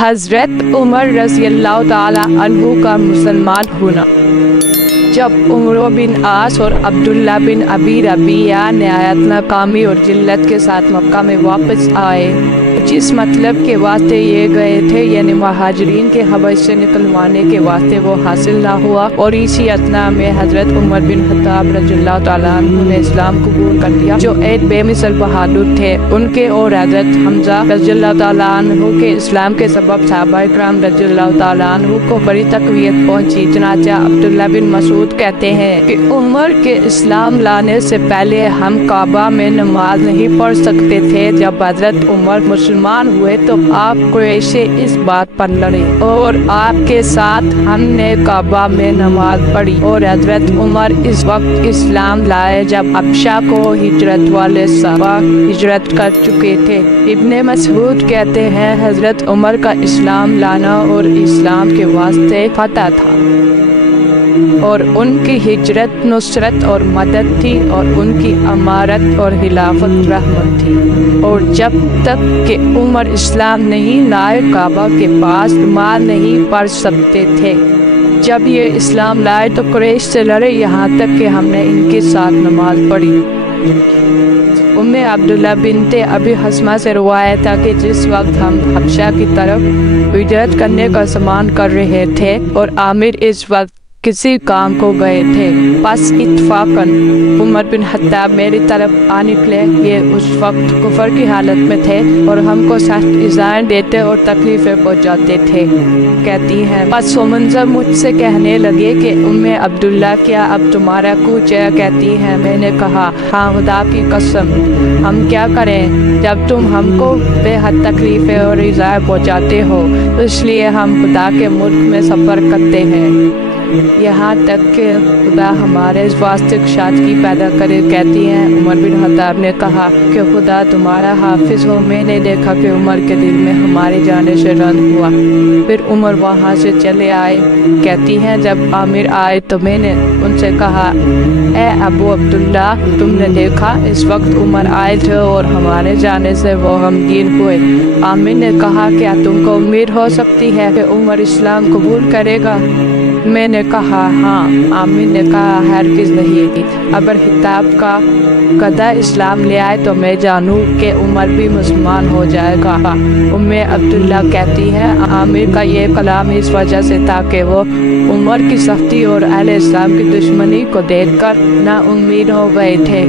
حضرت عمر رضی اللہ تعالی عنہ کا مسلمان ہونا۔ جب عمرو بن عاص اور عبداللہ بن ابی ربیعہ نہایت ناکامی اور ذلت کے ساتھ مکہ میں واپس آئے، جس مطلب کے واسطے یہ گئے تھے یعنی مہاجرین کے حبش سے نکلوانے کے واسطے وہ حاصل نہ ہوا، اور اسی اثناء میں حضرت عمر بن خطاب رضی اللہ تعالیٰ عنہ نے اسلام قبول کر لیا، جو ایک بے مثل بہادر تھے۔ ان کے اور حضرت حمزہ رضی اللہ تعالیٰ عنہ کے اسلام کے سبب صحابہ کرام رضی اللہ تعالیٰ عنہ کو بڑی تقویت پہنچی۔ چنانچہ عبداللہ بن مسعود کہتے ہیں کہ عمر کے اسلام لانے سے پہلے ہم کعبہ میں نماز نہیں پڑھ سکتے تھے۔ جب حضرت عمر مسلمان ہوئے تو آپ قریش سے اس بات پر لڑے اور آپ کے ساتھ ہم نے کعبہ میں نماز پڑھی، اور حضرت عمر اس وقت اسلام لائے جب حبشہ کو ہجرت والے صحابہ ہجرت کر چکے تھے۔ ابن مسعود کہتے ہیں حضرت عمر کا اسلام لانا اور اسلام کے واسطے فتح تھا، اور ان کی ہجرت نصرت اور مدد تھی، اور ان کی امارت اور خلافت رحمت تھی۔ اور جب تک کہ عمر اسلام نہیں لائے کعبہ کے پاس نماز نہیں پڑھ سکتے تھے۔ جب یہ اسلام لائے تو قریش سے لڑے، یہاں تک کہ ہم نے ان کے ساتھ نماز پڑھی۔ عبداللہ بنت ابی حسمہ سے روایت ہے کہ جس وقت ہم حبشہ کی طرف ہجرت کرنے کا سامان کر رہے تھے اور عامر اس وقت کسی کام کو گئے تھے، بس اتفاقاً عمر بن خطاب میری طرف آ نکلے۔ یہ اس وقت کفر کی حالت میں تھے اور ہم کو سخت ایذائیں دیتے اور تکلیفیں پہنچاتے تھے۔ کہتی ہیں بس وہ منظر مجھ سے کہنے لگے کہ عبداللہ کیا اب تمہارا کچھ ہے؟ کہتی ہیں میں نے کہا ہاں خدا کی قسم، ہم کیا کریں جب تم ہم کو بے حد تکلیفیں اور ایذائیں پہنچاتے ہو، تو اس لیے ہم خدا کے ملک میں سفر کرتے ہیں یہاں تک کہ خدا ہمارے اس واسطے شادی پیدا کرے۔ کہتی ہیں عمر بن خطاب نے کہا کہ خدا تمہارا حافظ ہو۔ میں نے دیکھا کہ عمر کے دل میں ہمارے جانے سے رنج ہوا، پھر عمر وہاں سے چلے آئے۔ کہتی ہیں جب عامر آئے تو میں نے ان سے کہا اے ابو عبداللہ، تم نے دیکھا اس وقت عمر آئے تھے اور ہمارے جانے سے وہ غمگین ہوئے۔ عامر نے کہا کیا تم کو امید ہو سکتی ہے کہ عمر اسلام قبول کرے گا؟ میں نے کہا ہاں۔ عامر نے کہا ہرگز نہیں، اگر خطاب کا گدھا اسلام لے آئے تو میں جانوں کہ عمر بھی مسلمان ہو جائے گا۔ عبداللہ کہتی ہے عامر کا یہ کلام اس وجہ سے تھا کہ وہ عمر کی سختی اور اہل اسلام کی دشمنی کو دیکھ کر نا امید ہو گئے تھے۔